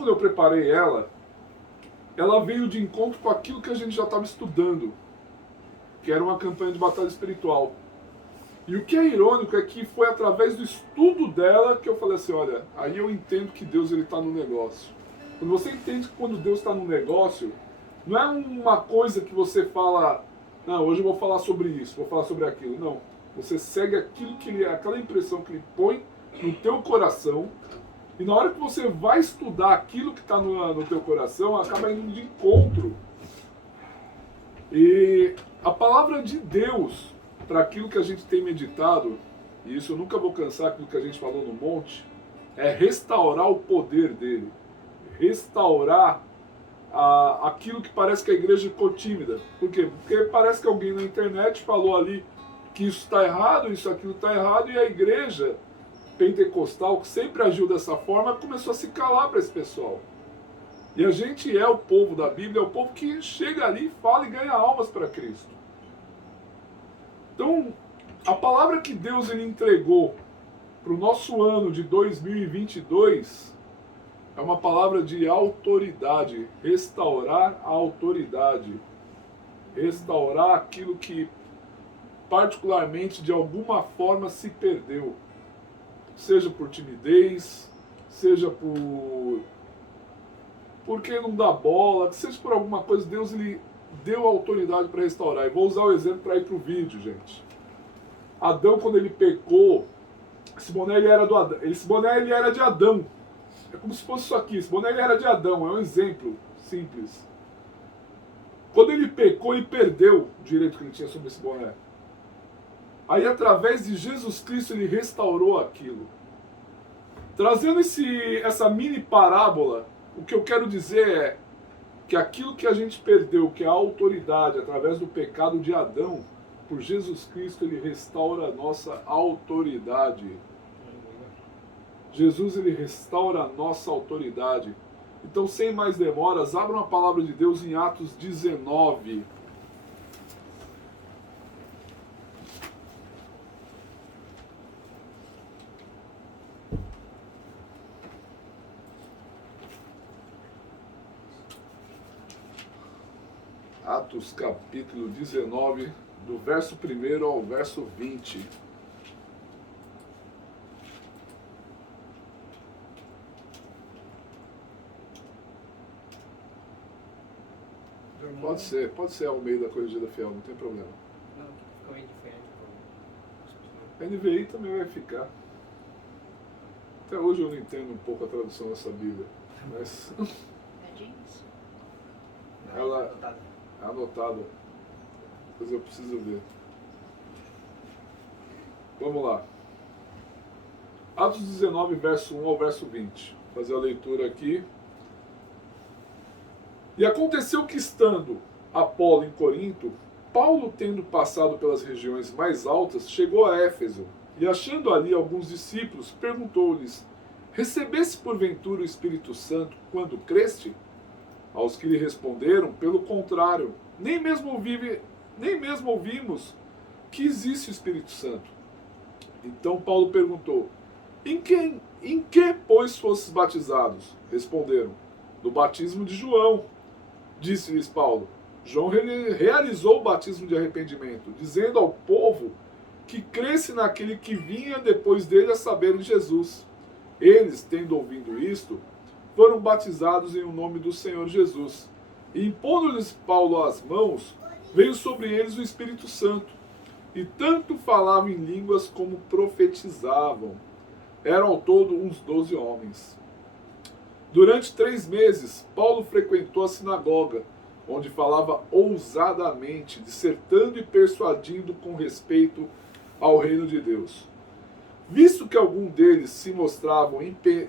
quando eu preparei ela veio de encontro com aquilo que a gente já estava estudando, que era uma campanha de batalha espiritual. E o que é irônico é que foi através do estudo dela que eu falei assim, olha, aí eu entendo que Deus está no negócio. Quando você entende que quando Deus está no negócio, não é uma coisa que você fala, não, hoje eu vou falar sobre isso, vou falar sobre aquilo. Não, você segue aquilo que ele, aquela impressão que ele põe no teu coração, e na hora que você vai estudar aquilo que está no teu coração, acaba indo de encontro. E a palavra de Deus, para aquilo que a gente tem meditado, e isso eu nunca vou cansar aquilo que a gente falou no monte, é restaurar o poder dele. Restaurar aquilo que parece que a igreja ficou tímida. Por quê? Porque parece que alguém na internet falou ali que isso está errado, isso aquilo está errado, e a igreja pentecostal, que sempre agiu dessa forma, começou a se calar para esse pessoal. E a gente é o povo da Bíblia, é o povo que chega ali, fala e ganha almas para Cristo. Então, a palavra que Deus ele entregou para o nosso ano de 2022 é uma palavra de autoridade, restaurar a autoridade, restaurar aquilo que particularmente de alguma forma se perdeu. Seja por timidez, seja porque não dá bola, seja por alguma coisa, Deus ele deu autoridade para restaurar. E vou usar o exemplo para ir para o vídeo, gente. Adão, quando ele pecou, esse boné ele era do Adão. Esse boné ele era de Adão. É como se fosse isso aqui. Esse boné ele era de Adão. É um exemplo simples. Quando ele pecou, ele perdeu o direito que ele tinha sobre esse boné. Aí, através de Jesus Cristo, ele restaurou aquilo. Trazendo essa mini parábola, o que eu quero dizer é que aquilo que a gente perdeu, que é a autoridade, através do pecado de Adão, por Jesus Cristo, ele restaura a nossa autoridade. Jesus, ele restaura a nossa autoridade. Então, sem mais demoras, abram a palavra de Deus em Atos 19. Atos capítulo 19, do verso 1 ao verso 20. Pode ser ao meio da corrigida fiel, não tem problema. Não, ficou meio diferente. A NVI também vai ficar. Até hoje eu não entendo um pouco a tradução dessa Bíblia, mas É James? ela é anotada. Depois eu preciso ver. Vamos lá. Atos 19, verso 1 ao verso 20. Vou fazer a leitura aqui. E aconteceu que, estando Apolo em Corinto, Paulo, tendo passado pelas regiões mais altas, chegou a Éfeso, e achando ali alguns discípulos, perguntou-lhes: recebeste porventura o Espírito Santo quando creste? Aos que lhe responderam: pelo contrário, nem mesmo ouvimos que existe o Espírito Santo. Então Paulo perguntou: em que, pois, fostes batizados? Responderam: do batismo de João. Disse-lhes Paulo: João realizou o batismo de arrependimento, dizendo ao povo que cresce naquele que vinha depois dele, a saber, em Jesus. Eles, tendo ouvido isto, foram batizados em o nome do Senhor Jesus. E impondo-lhes Paulo as mãos, veio sobre eles o Espírito Santo. E tanto falavam em línguas como profetizavam. Eram ao todo uns 12 homens. Durante 3 meses, Paulo frequentou a sinagoga, onde falava ousadamente, dissertando e persuadindo com respeito ao reino de Deus. Visto que algum deles se mostravam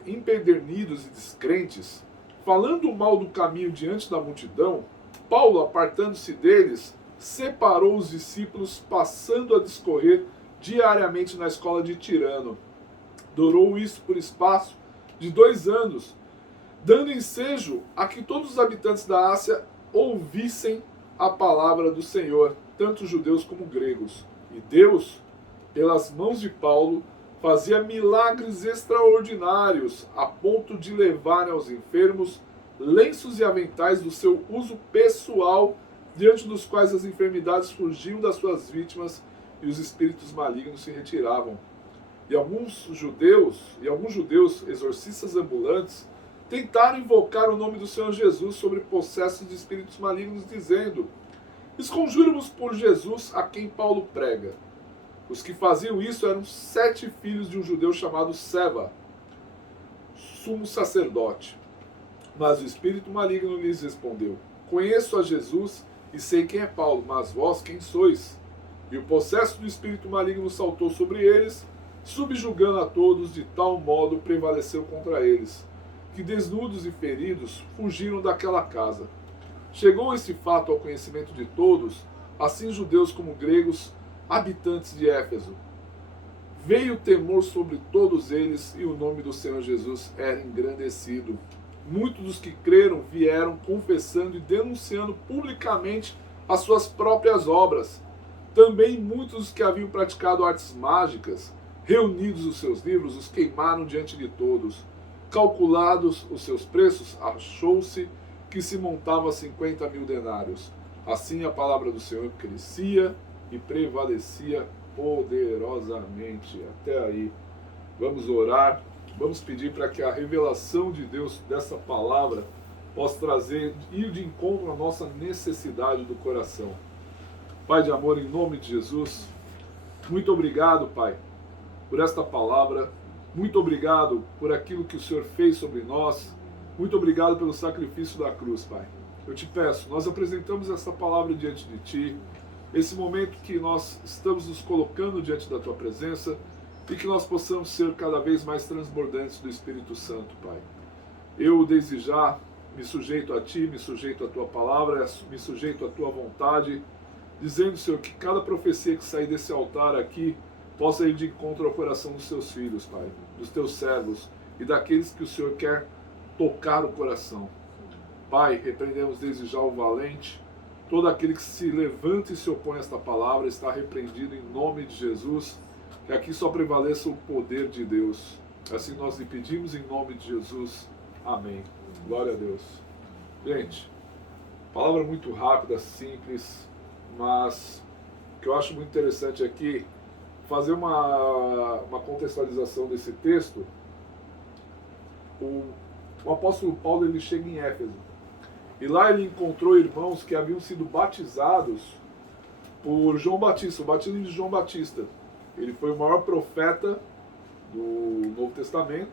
empedernidos e descrentes, falando mal do caminho diante da multidão, Paulo, apartando-se deles, separou os discípulos, passando a discorrer diariamente na escola de Tirano. Durou isso por espaço de 2 anos, dando ensejo a que todos os habitantes da Ásia ouvissem a palavra do Senhor, tanto judeus como gregos. E Deus, pelas mãos de Paulo, fazia milagres extraordinários, a ponto de levarem aos enfermos lenços e aventais do seu uso pessoal, diante dos quais as enfermidades fugiam das suas vítimas e os espíritos malignos se retiravam. E alguns judeus, exorcistas ambulantes, tentaram invocar o nome do Senhor Jesus sobre possessos de espíritos malignos, dizendo: esconjuro-vos por Jesus a quem Paulo prega. Os que faziam isso eram 7 filhos de um judeu chamado Seva, sumo sacerdote. Mas o espírito maligno lhes respondeu: conheço a Jesus e sei quem é Paulo, mas vós quem sois? E o possesso do espírito maligno saltou sobre eles, subjugando a todos, de tal modo prevaleceu contra eles, que desnudos e feridos fugiram daquela casa. Chegou esse fato ao conhecimento de todos, assim judeus como gregos, habitantes de Éfeso. Veio temor sobre todos eles e o nome do Senhor Jesus era engrandecido. Muitos dos que creram vieram confessando e denunciando publicamente as suas próprias obras. Também muitos dos que haviam praticado artes mágicas, reunidos os seus livros, os queimaram diante de todos. Calculados os seus preços, achou-se que se montava a 50.000 denários. Assim a palavra do Senhor crescia e prevalecia poderosamente. Até aí. Vamos orar. Vamos pedir para que a revelação de Deus dessa palavra possa ir de encontro à nossa necessidade do coração. Pai de amor, em nome de Jesus, muito obrigado, Pai, por esta palavra. Muito obrigado por aquilo que o Senhor fez sobre nós. Muito obrigado pelo sacrifício da cruz, Pai. Eu te peço, nós apresentamos essa palavra diante de Ti, esse momento que nós estamos nos colocando diante da Tua presença, e que nós possamos ser cada vez mais transbordantes do Espírito Santo, Pai. Eu, desde já, me sujeito a Ti, me sujeito à Tua palavra, me sujeito à Tua vontade, dizendo, Senhor, que cada profecia que sair desse altar aqui possa ir de encontro ao coração dos Teus filhos, Pai, dos Teus servos e daqueles que o Senhor quer tocar o coração. Pai, repreendemos desde já o valente, todo aquele que se levanta e se opõe a esta palavra está repreendido em nome de Jesus. Que aqui só prevaleça o poder de Deus. Assim nós lhe pedimos em nome de Jesus. Amém. Glória a Deus. Gente, palavra muito rápida, simples, mas o que eu acho muito interessante aqui, fazer uma contextualização desse texto. O apóstolo Paulo, ele chega em Éfeso. E lá ele encontrou irmãos que haviam sido batizados por João Batista, o batismo de João Batista. Ele foi o maior profeta do Novo Testamento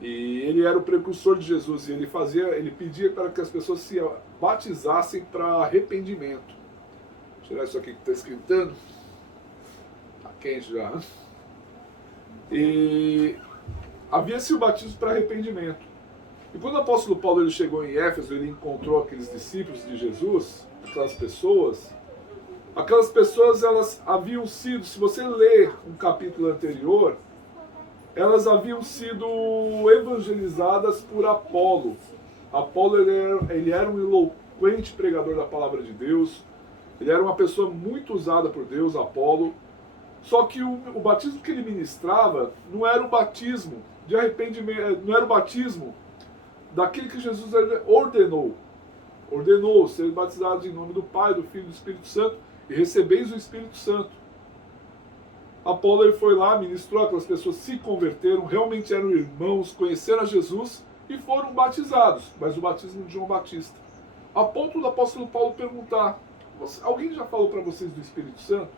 e ele era o precursor de Jesus. E ele pedia para que as pessoas se batizassem para arrependimento. Vou tirar isso aqui que está esquentando. Está quente já. E havia-se o batismo para arrependimento. E quando o apóstolo Paulo ele chegou em Éfeso, ele encontrou aqueles discípulos de Jesus, aquelas pessoas, elas haviam sido, se você ler um capítulo anterior, elas haviam sido evangelizadas por Apolo. Apolo ele era um eloquente pregador da palavra de Deus, ele era uma pessoa muito usada por Deus, Apolo, só que o batismo que ele ministrava não era o batismo de arrependimento, não era o batismo daquele que Jesus ordenou ser batizados em nome do Pai, do Filho e do Espírito Santo, e recebeis o Espírito Santo. Apolo ele foi lá, ministrou, aquelas pessoas se converteram, realmente eram irmãos, conheceram a Jesus e foram batizados, mas o batismo de João Batista. A ponto do apóstolo Paulo perguntar: alguém já falou para vocês do Espírito Santo?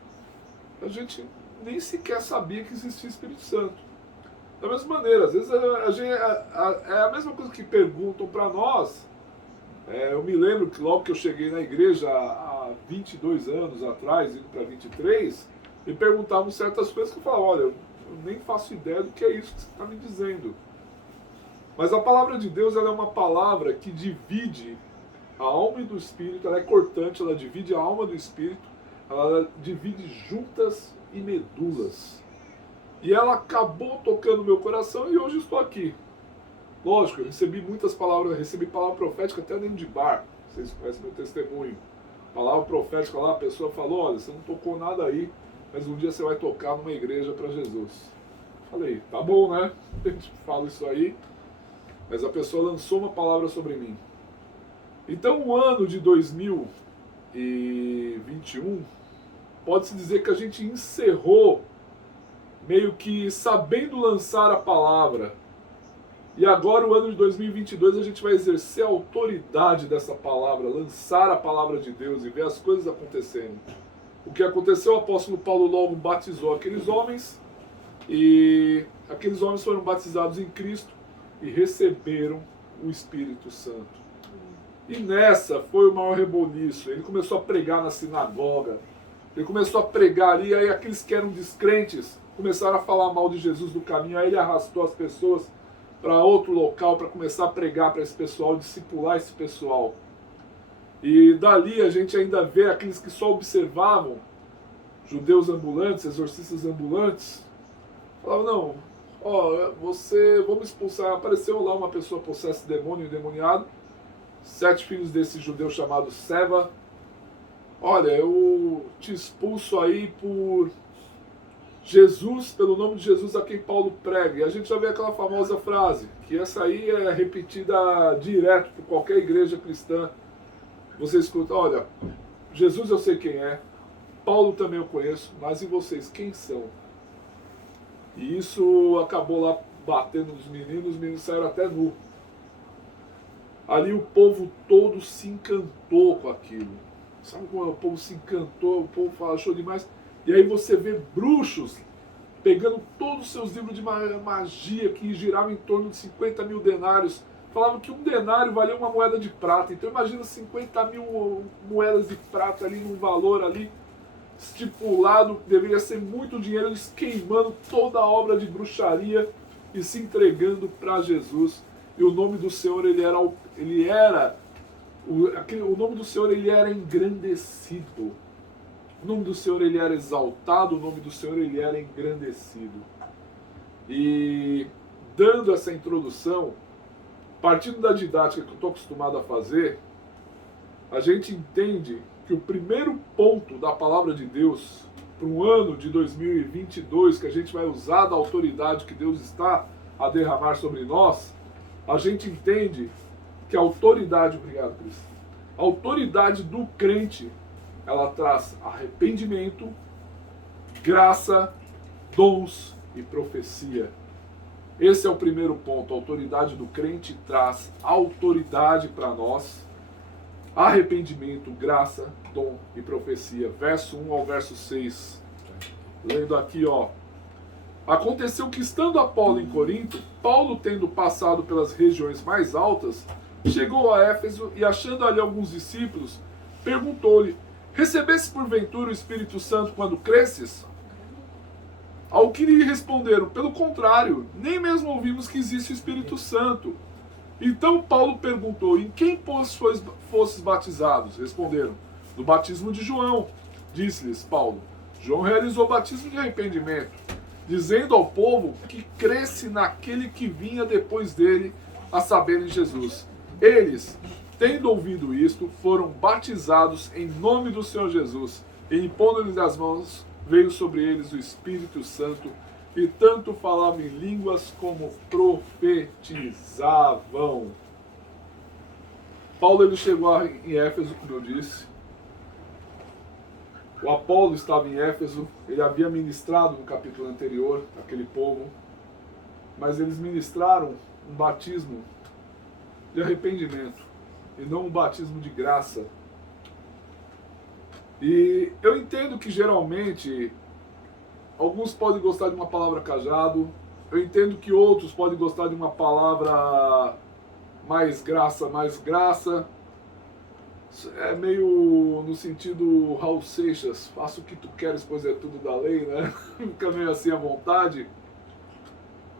A gente nem sequer sabia que existia Espírito Santo. Da mesma maneira, às vezes é a mesma coisa que perguntam para nós. Eu me lembro que logo que eu cheguei na igreja há 22 anos atrás, indo para 23, me perguntavam certas coisas que eu falava: olha, eu nem faço ideia do que é isso que você está me dizendo. Mas a palavra de Deus, ela é uma palavra que divide a alma e do espírito, ela é cortante, ela divide a alma do espírito, ela divide juntas e medulas. E ela acabou tocando meu coração e hoje estou aqui. Lógico, eu recebi muitas palavras, recebi palavra profética até dentro de bar. Vocês conhecem meu testemunho. Palavra profética lá, a pessoa falou: olha, você não tocou nada aí, mas um dia você vai tocar numa igreja para Jesus. Falei, tá bom, né? A gente fala isso aí, mas a pessoa lançou uma palavra sobre mim. Então o ano de 2021, pode-se dizer que a gente encerrou meio que sabendo lançar a palavra. E agora o ano de 2022 a gente vai exercer a autoridade dessa palavra, lançar a palavra de Deus e ver as coisas acontecendo. O que aconteceu, o apóstolo Paulo logo batizou aqueles homens, e aqueles homens foram batizados em Cristo e receberam o Espírito Santo. E nessa foi o maior reboliço. Ele começou a pregar na sinagoga, ele começou a pregar ali, aí aqueles que eram descrentes começaram a falar mal de Jesus no caminho, aí ele arrastou as pessoas para outro local para começar a pregar para esse pessoal, discipular esse pessoal. E dali a gente ainda vê aqueles que só observavam, judeus ambulantes, exorcistas ambulantes, falavam, não, ó, vamos expulsar. Apareceu lá uma pessoa possessa de demônio, endemoniado, 7 filhos desse judeu chamado Seva. Olha, eu te expulso aí por Jesus, pelo nome de Jesus a quem Paulo prega. E a gente já vê aquela famosa frase, que essa aí é repetida direto por qualquer igreja cristã. Você escuta, olha, Jesus eu sei quem é, Paulo também eu conheço, mas e vocês, quem são? E isso acabou lá batendo nos meninos, os meninos saíram até nu. Ali o povo todo se encantou com aquilo. Sabe como o povo se encantou, o povo achou demais. E aí você vê bruxos pegando todos os seus livros de magia que giravam em torno de 50 mil denários. Falavam que um denário valia uma moeda de prata. Então imagina 50 mil moedas de prata ali num valor ali estipulado, deveria ser muito dinheiro, eles queimando toda a obra de bruxaria e se entregando para Jesus. E o nome do Senhor, o nome do Senhor ele era engrandecido. O nome do Senhor ele era exaltado, o nome do Senhor ele era engrandecido. E dando essa introdução, partindo da didática que eu estou acostumado a fazer, a gente entende que o primeiro ponto da palavra de Deus para um ano de 2022, que a gente vai usar da autoridade que Deus está a derramar sobre nós, a gente entende que a autoridade, obrigado, Cris, a autoridade do crente, ela traz arrependimento, graça, dons e profecia. Esse é o primeiro ponto. A autoridade do crente traz autoridade para nós, arrependimento, graça, dom e profecia. Verso 1 ao verso 6. Lendo aqui, ó. Aconteceu que, estando Apolo em Corinto, Paulo, tendo passado pelas regiões mais altas, chegou a Éfeso e, achando ali alguns discípulos, perguntou-lhe: recebeste porventura o Espírito Santo quando cresces? Ao que lhe responderam: pelo contrário, nem mesmo ouvimos que existe o Espírito Santo. Então Paulo perguntou: em quem fostes batizados? Responderam: no batismo de João. Disse-lhes Paulo: João realizou o batismo de arrependimento, dizendo ao povo que cresce naquele que vinha depois dele, a saber, em Jesus. Eles, tendo ouvido isto, foram batizados em nome do Senhor Jesus, e impondo-lhes as mãos, veio sobre eles o Espírito Santo, e tanto falavam em línguas como profetizavam. Paulo ele chegou em Éfeso, como eu disse. O Apolo estava em Éfeso, ele havia ministrado no capítulo anterior, aquele povo, mas eles ministraram um batismo de arrependimento, e não um batismo de graça. E eu entendo que geralmente alguns podem gostar de uma palavra cajado, eu entendo que outros podem gostar de uma palavra mais graça, mais graça. É meio no sentido Raul Seixas, faça o que tu queres, pois é tudo da lei, né? Fica meio assim à vontade.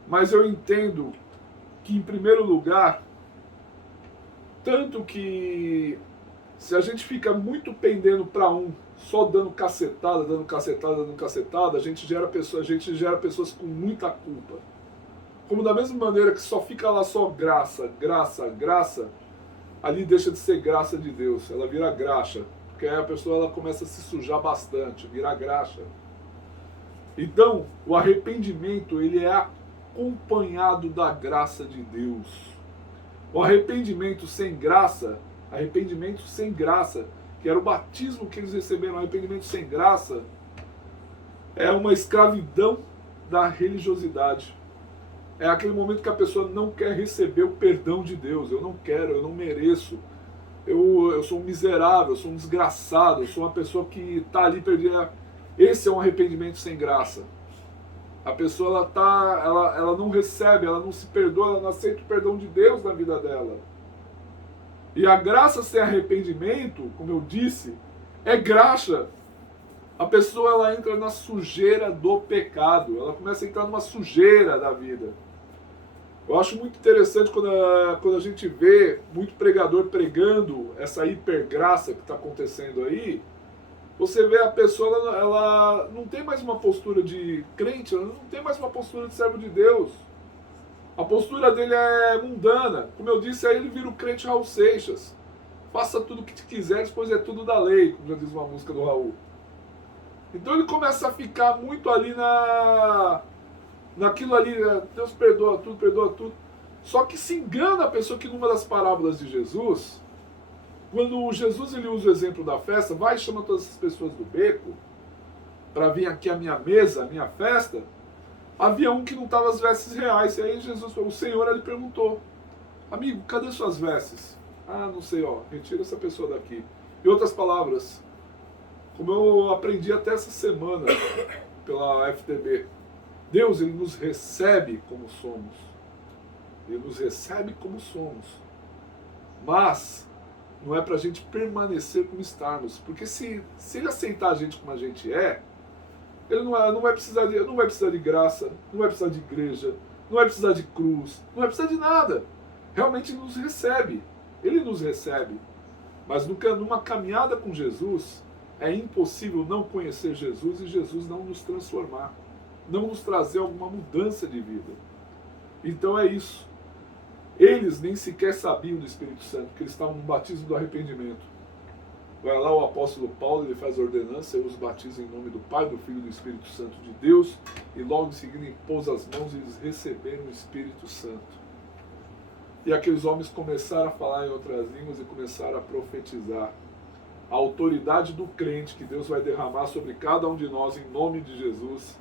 Mas eu entendo que, em primeiro lugar, tanto que se a gente fica muito pendendo para um, só dando cacetada, a gente gera pessoas com muita culpa. Como da mesma maneira que só fica lá só graça, ali deixa de ser graça de Deus, ela vira graxa, porque aí a pessoa ela começa a se sujar bastante, vira graxa. Então, o arrependimento, ele é acompanhado da graça de Deus. O arrependimento sem graça, que era o batismo que eles receberam, arrependimento sem graça, é uma escravidão da religiosidade. É aquele momento que a pessoa não quer receber o perdão de Deus. Eu não quero, eu não mereço. Eu sou um miserável, eu sou um desgraçado, eu sou uma pessoa que está ali perdida. Esse é um arrependimento sem graça. A pessoa ela não recebe, ela não se perdoa, ela não aceita o perdão de Deus na vida dela. E a graça sem arrependimento, como eu disse, é graxa. A pessoa ela entra na sujeira do pecado, ela começa a entrar numa sujeira da vida. Eu acho muito interessante quando a gente vê muito pregador pregando essa hipergraça que está acontecendo aí. Você vê a pessoa, ela não tem mais uma postura de crente, ela não tem mais uma postura de servo de Deus. A postura dele é mundana. Como eu disse, aí ele vira o crente Raul Seixas. Faça tudo o que te quiseres, pois é tudo da lei, como já diz uma música do Raul. Então ele começa a ficar muito ali naquilo ali, Deus perdoa tudo. Só que se engana a pessoa que numa das parábolas de Jesus, quando Jesus ele usa o exemplo da festa, vai e chama todas as pessoas do beco para vir aqui à minha mesa, à minha festa, havia um que não estava as vestes reais. E aí Jesus, o Senhor, ele perguntou: amigo, cadê suas vestes? Ah, não sei, retira essa pessoa daqui. Em outras palavras, como eu aprendi até essa semana pela FTB, Deus, ele nos recebe como somos. Ele nos recebe como somos. Mas não é para a gente permanecer como estamos. Porque se ele aceitar a gente como a gente é, ele não vai precisar de graça, não vai precisar de igreja, não vai precisar de cruz, não vai precisar de nada. Realmente ele nos recebe. Ele nos recebe. Mas numa caminhada com Jesus, é impossível não conhecer Jesus e Jesus não nos transformar, não nos trazer alguma mudança de vida. Então é isso. Eles nem sequer sabiam do Espírito Santo, porque eles estavam no batismo do arrependimento. Vai lá o apóstolo Paulo, ele faz a ordenança e os batiza em nome do Pai, do Filho e do Espírito Santo de Deus, e logo em seguida impôs as mãos e eles receberam o Espírito Santo. E aqueles homens começaram a falar em outras línguas e começaram a profetizar. A autoridade do crente que Deus vai derramar sobre cada um de nós em nome de Jesus,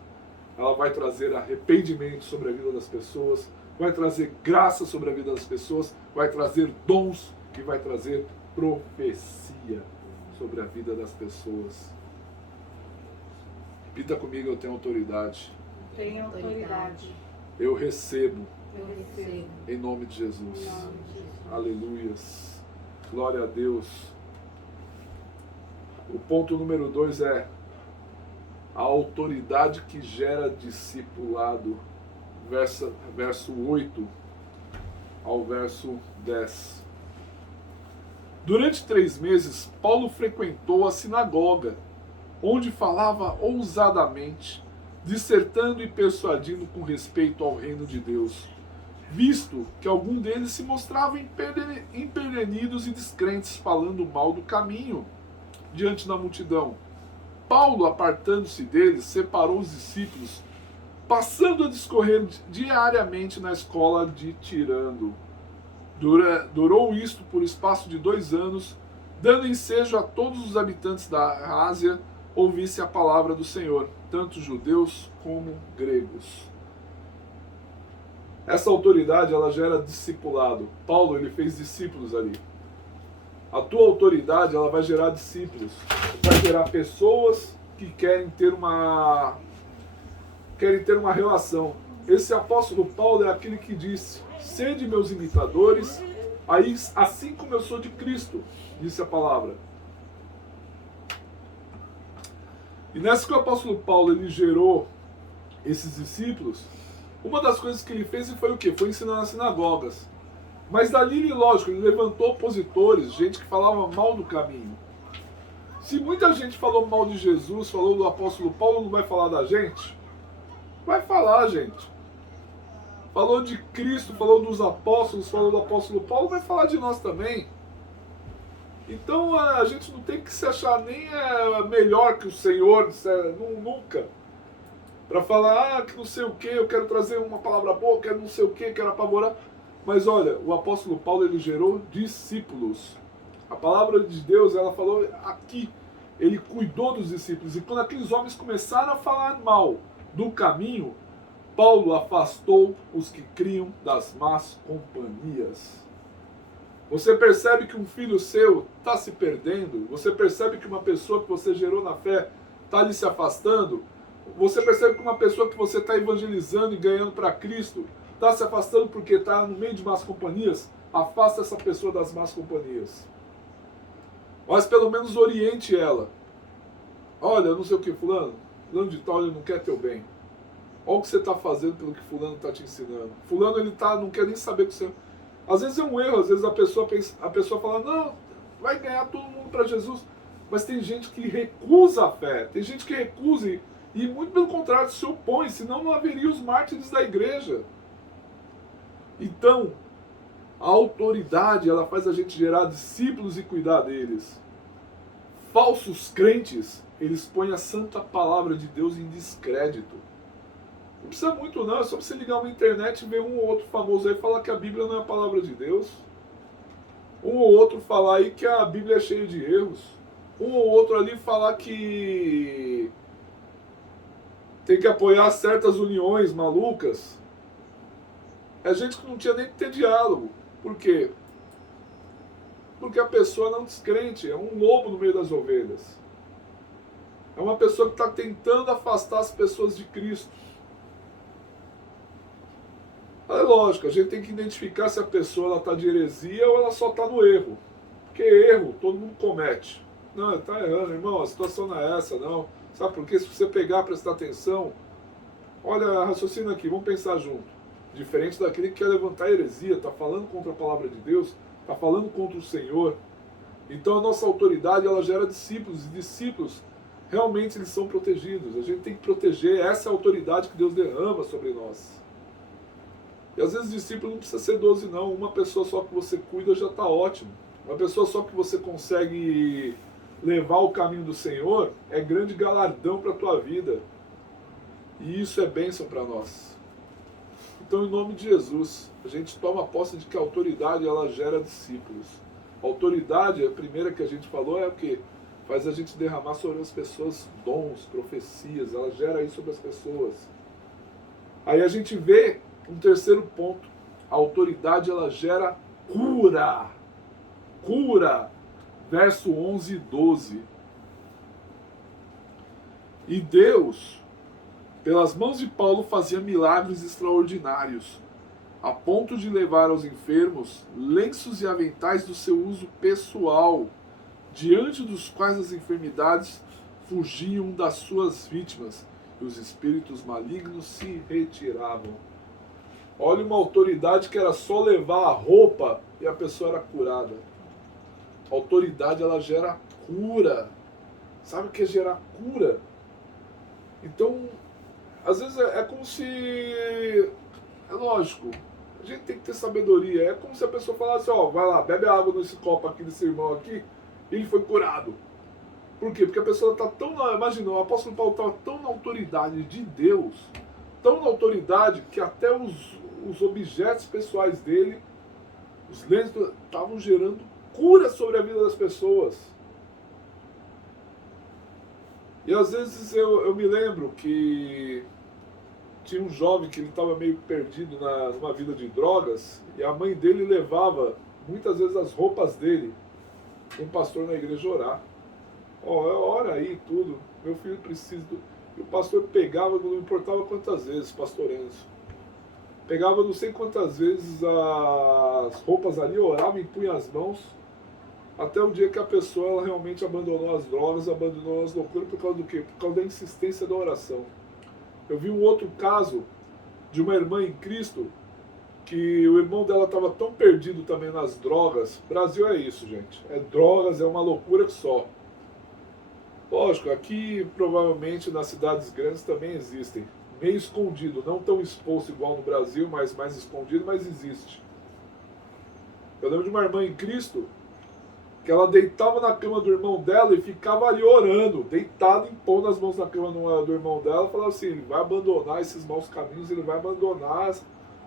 ela vai trazer arrependimento sobre a vida das pessoas, vai trazer graça sobre a vida das pessoas, vai trazer dons e vai trazer profecia sobre a vida das pessoas. Repita comigo: eu tenho autoridade. Tenho autoridade. Eu recebo. Eu recebo. Em nome de Jesus. Em nome de Jesus. Aleluias. Glória a Deus. O ponto número 2 é a autoridade que gera discipulado. Verso 8 ao verso 10. Durante 3 meses, Paulo frequentou a sinagoga, onde falava ousadamente, dissertando e persuadindo com respeito ao reino de Deus, visto que alguns deles se mostravam empedernidos e descrentes, falando mal do caminho diante da multidão. Paulo, apartando-se deles, separou os discípulos, passando a discorrer diariamente na escola de Tirano. Durou isto por espaço de 2 anos, dando ensejo a todos os habitantes da Ásia ouvissem a palavra do Senhor, tanto judeus como gregos. Essa autoridade, ela gera discipulado. Paulo, ele fez discípulos ali. A tua autoridade, ela vai gerar discípulos. Vai gerar pessoas que querem ter uma relação. Esse apóstolo Paulo é aquele que disse: sede meus imitadores, assim como eu sou de Cristo, disse a palavra. E nessa que o apóstolo Paulo ele gerou esses discípulos, uma das coisas que ele fez foi o quê? Foi ensinar nas sinagogas. Mas dali, lógico, ele levantou opositores, gente que falava mal do caminho. Se muita gente falou mal de Jesus, falou do apóstolo Paulo, não vai falar da gente? Vai falar, gente. Falou de Cristo, falou dos apóstolos, falou do apóstolo Paulo, vai falar de nós também. Então a gente não tem que se achar nem melhor que o Senhor, nunca. para falar que não sei o que, eu quero trazer uma palavra boa, quero não sei o que, quero apavorar. Mas olha, o apóstolo Paulo, ele gerou discípulos. A palavra de Deus, ela falou aqui, ele cuidou dos discípulos. E quando aqueles homens começaram a falar mal do caminho, Paulo afastou os que criam das más companhias. Você percebe que um filho seu está se perdendo? Você percebe que uma pessoa que você gerou na fé está ali se afastando? Você percebe que uma pessoa que você está evangelizando e ganhando para Cristo está se afastando porque está no meio de más companhias? Afasta essa pessoa das más companhias. Mas pelo menos oriente ela. Olha, não sei o que, fulano de tal, ele não quer teu bem. Olha o que você está fazendo pelo que fulano está te ensinando. Fulano, ele não quer nem saber o que você... Às vezes é um erro, às vezes a pessoa fala, não, vai ganhar todo mundo para Jesus. Mas tem gente que recusa a fé, tem gente que recusa e muito pelo contrário se opõe, senão não haveria os mártires da igreja. Então, a autoridade, ela faz a gente gerar discípulos e cuidar deles. Falsos crentes, eles põem a santa palavra de Deus em descrédito. Não precisa muito não, é só você ligar uma internet e ver um ou outro famoso aí falar que a Bíblia não é a palavra de Deus. Um ou outro falar aí que a Bíblia é cheia de erros. Um ou outro ali falar que tem que apoiar certas uniões malucas. É gente que não tinha nem que ter diálogo. Por quê? Porque a pessoa não é descrente, é um lobo no meio das ovelhas. É uma pessoa que está tentando afastar as pessoas de Cristo. É lógico, a gente tem que identificar se a pessoa está de heresia ou ela só está no erro. Porque erro todo mundo comete. Não, está errando, irmão, a situação não é essa, não. Sabe por quê? Se você pegar, prestar atenção, olha, raciocina aqui, vamos pensar junto. Diferente daquele que quer levantar heresia, está falando contra a palavra de Deus, está falando contra o Senhor. Então a nossa autoridade, ela gera discípulos, e discípulos realmente eles são protegidos. A gente tem que proteger essa autoridade que Deus derrama sobre nós. E às vezes discípulo não precisa ser 12 não, uma pessoa só que você cuida já está ótimo. Uma pessoa só que você consegue levar o caminho do Senhor é grande galardão para a tua vida. E isso é bênção para nós. Então, em nome de Jesus, a gente toma posse de que a autoridade, ela gera discípulos. A autoridade, a primeira que a gente falou, é o quê? Faz a gente derramar sobre as pessoas dons, profecias, ela gera isso sobre as pessoas. Aí a gente vê um terceiro ponto. A autoridade, ela gera cura. Cura. Verso 11 e 12. E Deus, pelas mãos de Paulo, fazia milagres extraordinários, a ponto de levar aos enfermos lenços e aventais do seu uso pessoal, diante dos quais as enfermidades fugiam das suas vítimas e os espíritos malignos se retiravam. Olha uma autoridade que era só levar a roupa e a pessoa era curada. A autoridade, ela gera cura. Sabe o que é gerar cura? Então, às vezes é como se... É lógico, a gente tem que ter sabedoria. É como se a pessoa falasse, ó, vai lá, bebe água nesse copo aqui, desse irmão aqui, e ele foi curado. Por quê? Porque a pessoa está tão... Imagina, o apóstolo Paulo estava tão na autoridade de Deus, tão na autoridade, que até os objetos pessoais dele, os lenços, estavam gerando cura sobre a vida das pessoas. E às vezes eu me lembro que tinha um jovem que ele estava meio perdido numa vida de drogas, e a mãe dele levava muitas vezes as roupas dele para um pastor na igreja orar. Ó, ora aí tudo, meu filho precisa E o pastor pegava, não importava quantas vezes, pastor Enzo, pegava não sei quantas vezes as roupas ali, orava, impunha as mãos, até o dia que a pessoa ela realmente abandonou as drogas, abandonou as loucuras. Por causa do quê? Por causa da insistência da oração. Eu vi um outro caso de uma irmã em Cristo, que o irmão dela estava tão perdido também nas drogas. Brasil é isso, gente. É drogas, é uma loucura que só. Lógico, aqui provavelmente nas cidades grandes também existem. Meio escondido, não tão exposto igual no Brasil, mas mais escondido, mas existe. Eu lembro de uma irmã em Cristo que ela deitava na cama do irmão dela e ficava ali orando, deitada, impondo as mãos na cama do irmão dela, falava assim, ele vai abandonar esses maus caminhos, ele vai abandonar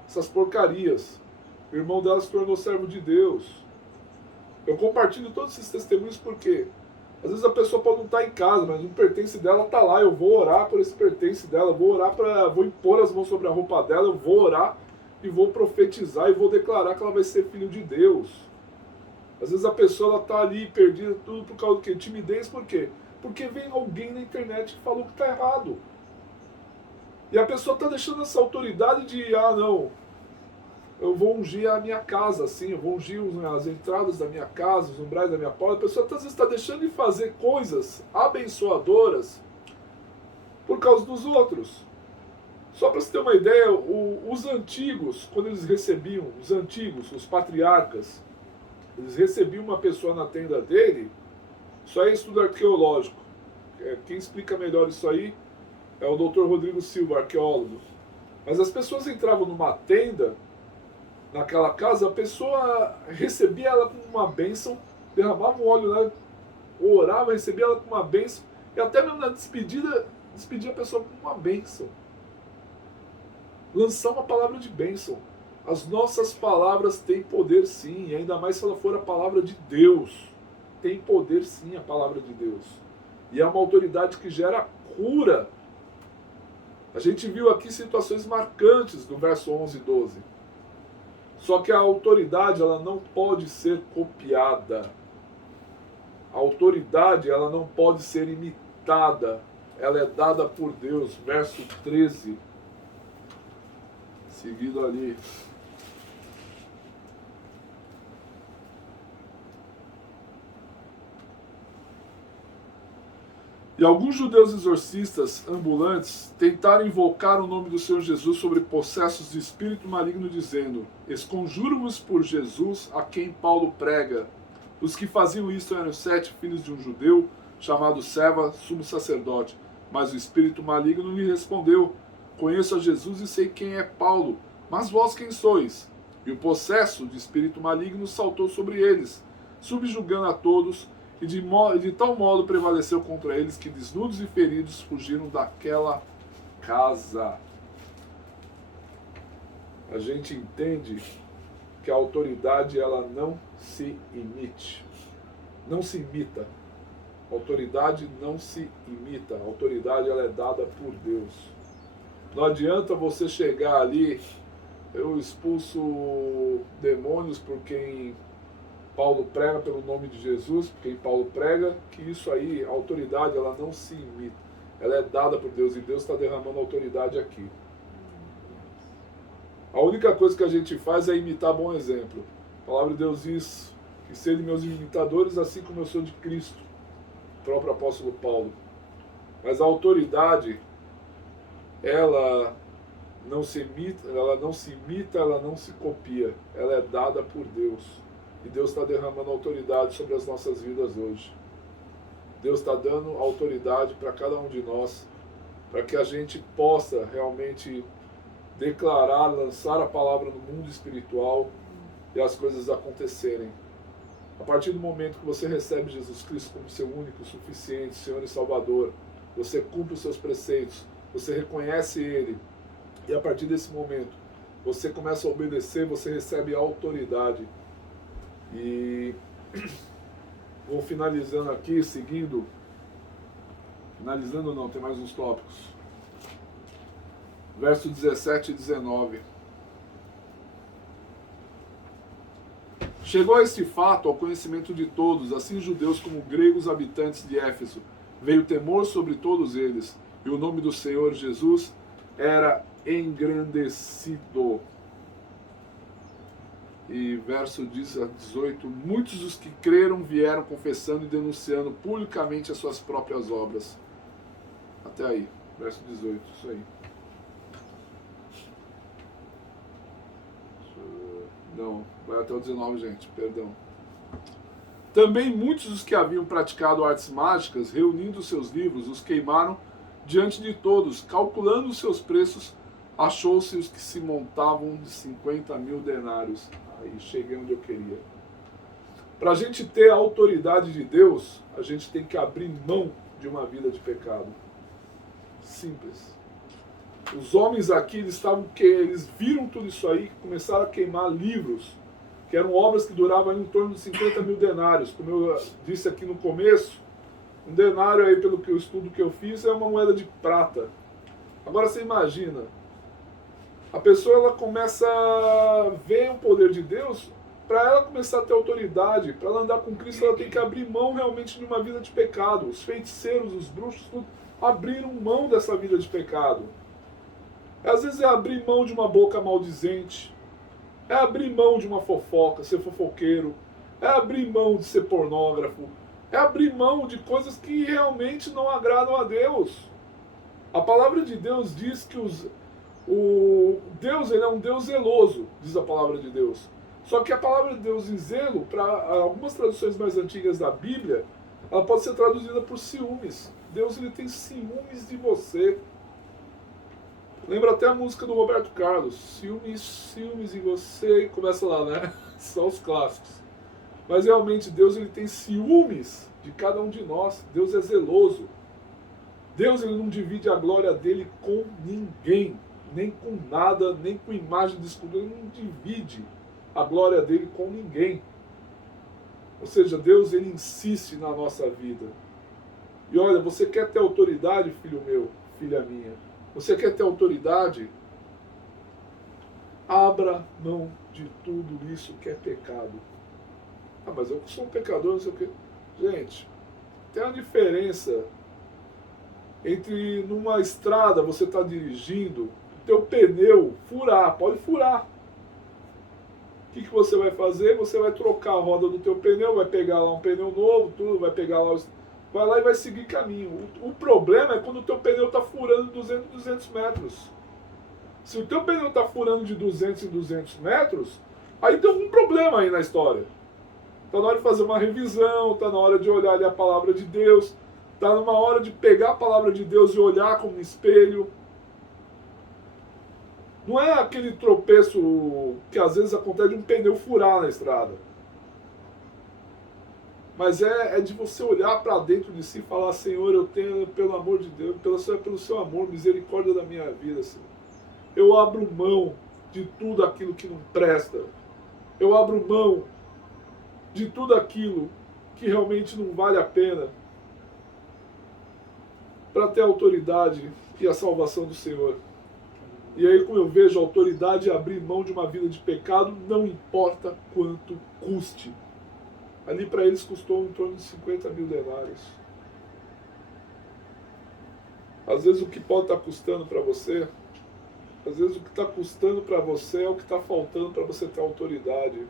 essas porcarias. O irmão dela se tornou servo de Deus. Eu compartilho todos esses testemunhos porque às vezes a pessoa pode não estar em casa, mas um pertence dela está lá, eu vou orar por esse pertence dela, vou impor as mãos sobre a roupa dela, eu vou orar e vou profetizar e vou declarar que ela vai ser filho de Deus. Às vezes a pessoa está ali perdida, tudo por causa do quê? Timidez, por quê? Porque vem alguém na internet que falou que está errado. E a pessoa está deixando essa autoridade de, não, eu vou ungir a minha casa, assim, eu vou ungir as entradas da minha casa, os umbrais da minha porta. A pessoa às vezes está deixando de fazer coisas abençoadoras por causa dos outros. Só para você ter uma ideia, os antigos, quando eles recebiam, os patriarcas, eles recebiam uma pessoa na tenda dele, isso aí é estudo arqueológico. Quem explica melhor isso aí é o Dr. Rodrigo Silva, arqueólogo. Mas as pessoas entravam numa tenda, naquela casa, a pessoa recebia ela com uma bênção, derramava um óleo nela, orava, recebia ela com uma bênção, e até mesmo na despedida, despedia a pessoa com uma bênção. Lançar uma palavra de bênção. As nossas palavras têm poder sim, e ainda mais se ela for a palavra de Deus. Tem poder sim a palavra de Deus. E é uma autoridade que gera cura. A gente viu aqui situações marcantes do verso 11 e 12. Só que a autoridade ela não pode ser copiada. A autoridade ela não pode ser imitada. Ela é dada por Deus. Verso 13. Seguido ali. E alguns judeus exorcistas ambulantes tentaram invocar o nome do Senhor Jesus sobre possessos de espírito maligno, dizendo: esconjuro-vos por Jesus a quem Paulo prega. Os que faziam isso eram 7 filhos de um judeu, chamado Seva, sumo sacerdote. Mas o espírito maligno lhe respondeu: conheço a Jesus e sei quem é Paulo, mas vós quem sois? E o possesso de espírito maligno saltou sobre eles, subjugando a todos, e de tal modo prevaleceu contra eles que, desnudos e feridos, fugiram daquela casa. A gente entende que a autoridade ela não se imite, não se imita. A autoridade não se imita. A autoridade ela é dada por Deus. Não adianta você chegar ali, eu expulso demônios por quem Paulo prega, pelo nome de Jesus, por quem Paulo prega, que isso aí, a autoridade, ela não se imita. Ela é dada por Deus e Deus está derramando autoridade aqui. A única coisa que a gente faz é imitar bom exemplo. A palavra de Deus diz que sejam meus imitadores, assim como eu sou de Cristo. O próprio apóstolo Paulo. Mas a autoridade, ela não se imita, ela não se copia. Ela é dada por Deus. E Deus está derramando autoridade sobre as nossas vidas hoje. Deus está dando autoridade para cada um de nós, para que a gente possa realmente declarar, lançar a palavra no mundo espiritual e as coisas acontecerem. A partir do momento que você recebe Jesus Cristo como seu único, suficiente Senhor e Salvador, você cumpre os seus preceitos, você reconhece Ele, e a partir desse momento você começa a obedecer, você recebe autoridade. E vou finalizando aqui, seguindo. Finalizando não, tem mais uns tópicos. Verso 17 e 19. Chegou este fato ao conhecimento de todos, assim judeus como gregos habitantes de Éfeso. Veio temor sobre todos eles, e o nome do Senhor Jesus era engrandecido. E verso 18, muitos dos que creram vieram confessando e denunciando publicamente as suas próprias obras. Até aí, verso 18, isso aí. Não, vai até o 19, gente, perdão. Também muitos dos que haviam praticado artes mágicas, reunindo seus livros, os queimaram diante de todos, calculando os seus preços, achou-se os que se montavam de 50 mil denários. Aí cheguei onde eu queria. Para a gente ter a autoridade de Deus, a gente tem que abrir mão de uma vida de pecado. Simples. Os homens aqui, eles viram tudo isso aí, começaram a queimar livros, que eram obras que duravam em torno de 50 mil denários. Como eu disse aqui no começo, um denário aí, pelo que o estudo que eu fiz, é uma moeda de prata. Agora você imagina, a pessoa ela começa a ver o poder de Deus. Para ela começar a ter autoridade, para ela andar com Cristo, ela tem que abrir mão realmente de uma vida de pecado. Os feiticeiros, os bruxos, tudo, abriram mão dessa vida de pecado. Às vezes é abrir mão de uma boca maldizente, é abrir mão de uma fofoca, ser fofoqueiro, é abrir mão de ser pornógrafo, é abrir mão de coisas que realmente não agradam a Deus. A palavra de Deus diz que Deus ele é um Deus zeloso, diz a palavra de Deus. Só que a palavra de Deus em zelo, para algumas traduções mais antigas da Bíblia, ela pode ser traduzida por ciúmes. Deus ele tem ciúmes de você. Lembra até a música do Roberto Carlos, ciúmes, ciúmes em você, e começa lá, né? São os clássicos. Mas realmente Deus ele tem ciúmes de cada um de nós. Deus é zeloso. Deus ele não divide a glória dele com ninguém, nem com nada, nem com imagem de escultura, ele não divide a glória dele com ninguém. Ou seja, Deus ele insiste na nossa vida. E olha, você quer ter autoridade, filho meu, filha minha? Você quer ter autoridade? Abra mão de tudo isso que é pecado. Ah, mas eu sou um pecador, não sei o quê. Gente, tem uma diferença entre numa estrada você está dirigindo, o teu pneu furar, pode furar. O que você vai fazer? Você vai trocar a roda do teu pneu, vai pegar lá um pneu novo, tudo, vai pegar lá, vai lá e vai seguir caminho. O problema é quando o teu pneu está furando 200 metros. Se o teu pneu está furando de 200 em 200 metros, aí tem algum problema aí na história. Está na hora de fazer uma revisão, está na hora de olhar ali a palavra de Deus, está numa hora de pegar a palavra de Deus e olhar como um espelho. Não é aquele tropeço que às vezes acontece de um pneu furar na estrada. Mas é de você olhar para dentro de si e falar, Senhor, eu tenho, pelo amor de Deus, pelo seu amor, misericórdia da minha vida, Senhor. Eu abro mão de tudo aquilo que não presta. Eu abro mão de tudo aquilo que realmente não vale a pena para ter a autoridade e a salvação do Senhor. E aí, como eu vejo a autoridade abrir mão de uma vida de pecado, não importa quanto custe. Ali para eles custou em torno de 50 mil denários. Às vezes o que pode estar custando para você, às vezes o que está custando para você é o que está faltando para você ter autoridade.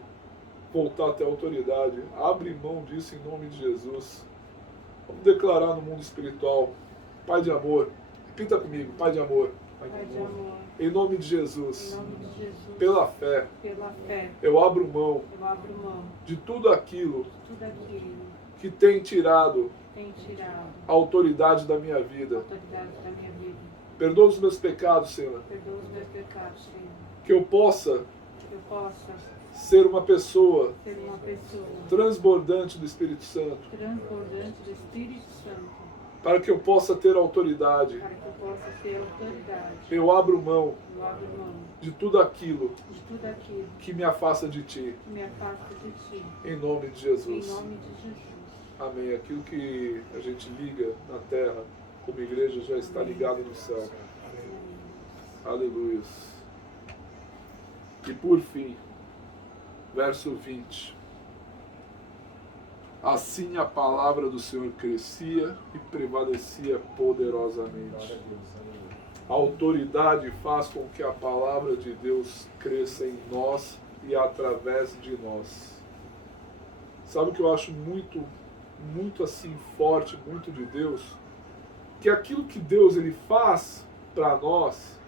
Voltar a ter autoridade. Abre mão disso em nome de Jesus. Vamos declarar no mundo espiritual. Pai de amor. Repita comigo. Pai de amor. Pai de amor. Em nome de Jesus. Em nome de Jesus. Pela fé. Pela fé. Eu abro mão Eu abro mão de tudo aquilo de tudo aquilo que tem tirado que tem tirado a autoridade da minha a vida. autoridade da minha vida. Perdoa os meus pecados, Senhor. Perdoa os meus pecados, Senhor. Que eu possa Que eu possa ser uma pessoa ser uma pessoa transbordante do Espírito Santo. transbordante do Espírito Santo. Para que eu possa ter autoridade. Para que eu possa ter autoridade. Eu abro mão Eu abro mão de tudo aquilo de tudo aquilo que me afasta de Ti. que me afasta de Ti. Em nome de Em Jesus. nome de Jesus. Amém. Aquilo que a gente liga na terra como igreja já está ligado no céu. Aleluia. E por fim, verso 20. Assim a palavra do Senhor crescia e prevalecia poderosamente. A autoridade faz com que a palavra de Deus cresça em nós e através de nós. Sabe o que eu acho muito assim forte, muito de Deus? Que aquilo que Deus ele faz para nós,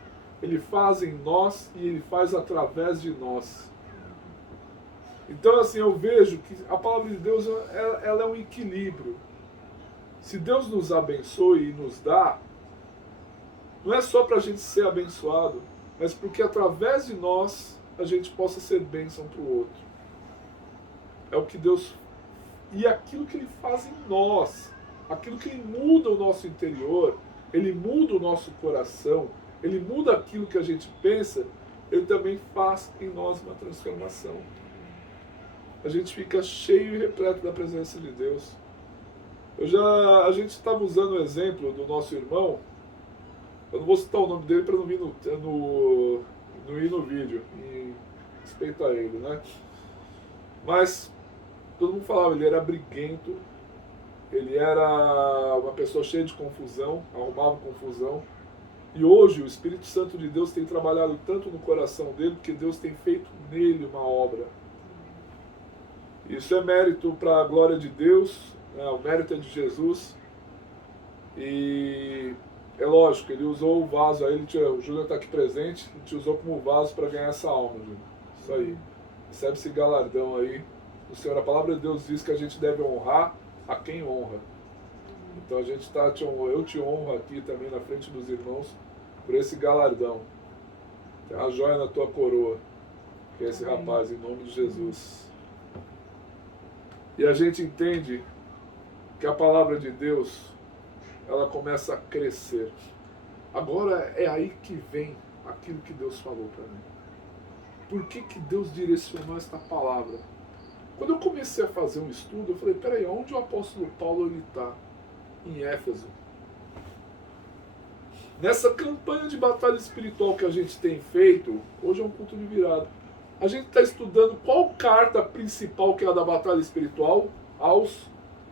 Ele faz em nós e Ele faz através de nós. Então assim, eu vejo que a palavra de Deus ela é um equilíbrio. Se Deus nos abençoe e nos dá, não é só para a gente ser abençoado, mas porque através de nós a gente possa ser bênção para o outro. É o que Deus e aquilo que Ele faz em nós, aquilo que Ele muda o nosso interior, Ele muda o nosso coração, Ele muda aquilo que a gente pensa, Ele também faz em nós uma transformação. A gente fica cheio e repleto da presença de Deus. A gente estava usando o exemplo do nosso irmão, eu não vou citar o nome dele para não vir no vídeo, em respeito a ele, né? Mas todo mundo falava, ele era briguento, ele era uma pessoa cheia de confusão, arrumava confusão. E hoje o Espírito Santo de Deus tem trabalhado tanto no coração dele, porque Deus tem feito nele uma obra. Isso é mérito para a glória de Deus, né? O mérito é de Jesus. E é lógico, ele usou o vaso, aí o Júnior está aqui presente, ele te usou como vaso para ganhar essa alma, Júnior. Isso aí. Recebe esse galardão aí. O Senhor, a palavra de Deus diz que a gente deve honrar a quem honra. Então a gente eu te honro aqui também na frente dos irmãos por esse galardão. Tem uma joia na tua coroa, que é esse rapaz, em nome de Jesus. E a gente entende que a palavra de Deus, ela começa a crescer. Agora é aí que vem aquilo que Deus falou para mim. Por que Deus direcionou esta palavra? Quando eu comecei a fazer um estudo, eu falei, peraí, onde o apóstolo Paulo está? Em Éfeso. Nessa campanha de batalha espiritual que a gente tem feito, hoje é um culto de virada, a gente está estudando qual carta principal que é a da batalha espiritual? Aos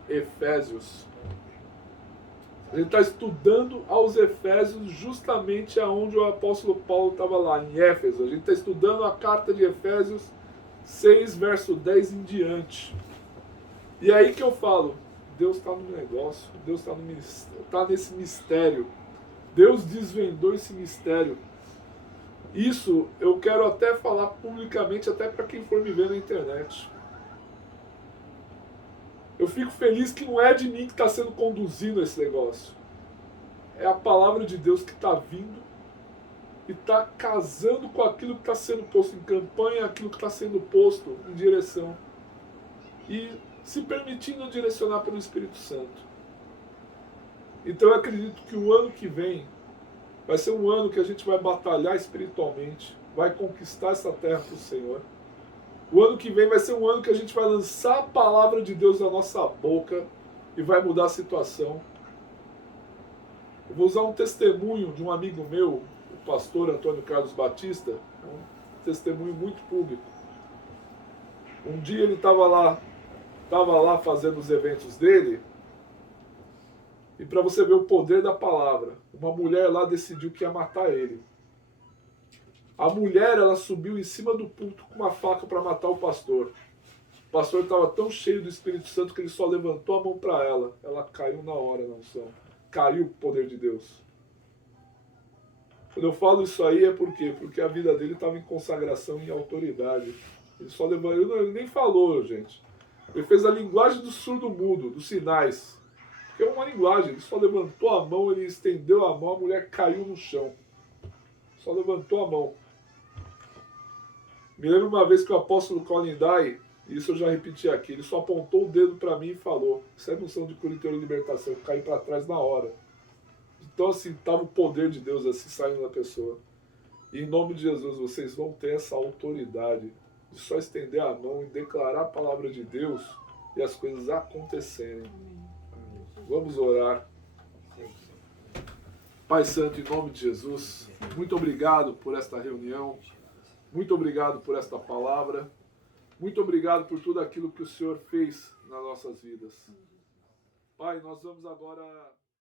Efésios. A gente está estudando aos Efésios justamente aonde o apóstolo Paulo estava lá, em Éfeso. A gente está estudando a carta de Efésios 6, verso 10 em diante. E é aí que eu falo, Deus está no negócio, Deus está nesse mistério. Deus desvendou esse mistério. Isso eu quero até falar publicamente, até para quem for me ver na internet. Eu fico feliz que não é de mim que está sendo conduzido esse negócio. É a palavra de Deus que está vindo e está casando com aquilo que está sendo posto em campanha, aquilo que está sendo posto em direção. E se permitindo direcionar pelo Espírito Santo. Então eu acredito que o ano que vem vai ser um ano que a gente vai batalhar espiritualmente, vai conquistar essa terra para o Senhor. O ano que vem vai ser um ano que a gente vai lançar a palavra de Deus na nossa boca e vai mudar a situação. Eu vou usar um testemunho de um amigo meu, o pastor Antônio Carlos Batista, um testemunho muito público. Um dia ele estava lá fazendo os eventos dele, e para você ver o poder da palavra, uma mulher lá decidiu que ia matar ele. A mulher, ela subiu em cima do púlpito com uma faca para matar o pastor. O pastor estava tão cheio do Espírito Santo que ele só levantou a mão para ela. Ela caiu na hora na unção. Caiu o poder de Deus. Quando eu falo isso aí é por quê? Porque a vida dele estava em consagração e em autoridade. Ele só levantou, ele nem falou, gente. Ele fez a linguagem do surdo-mudo, dos sinais. Porque é uma linguagem, ele só levantou a mão, ele estendeu a mão, a mulher caiu no chão. Só levantou a mão. Me lembro uma vez que o apóstolo Colin Dye, e isso eu já repeti aqui, ele só apontou o dedo para mim e falou, isso é noção de cura e libertação, eu caí para trás na hora. Então assim, estava o poder de Deus assim saindo da pessoa. E em nome de Jesus, vocês vão ter essa autoridade de só estender a mão e declarar a palavra de Deus e as coisas acontecerem. Vamos orar. Pai Santo, em nome de Jesus, muito obrigado por esta reunião, muito obrigado por esta palavra, muito obrigado por tudo aquilo que o Senhor fez nas nossas vidas. Pai, nós vamos agora...